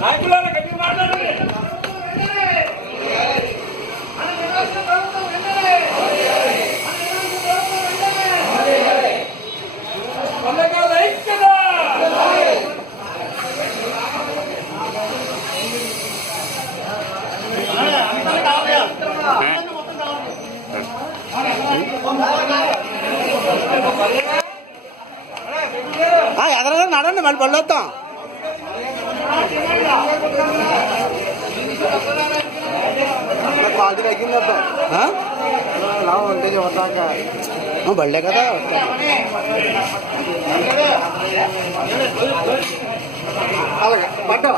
నాయకులారా గట్టిగా మాట్లాడండి. ఎదరగా నడండి మళ్ళీ పళ్ళు వస్తాం. క్వాలిటీ తగ్గింది వద్దాం ఉంటే చూద్దాక బళ్ళే కదా అలాగే పడ్డా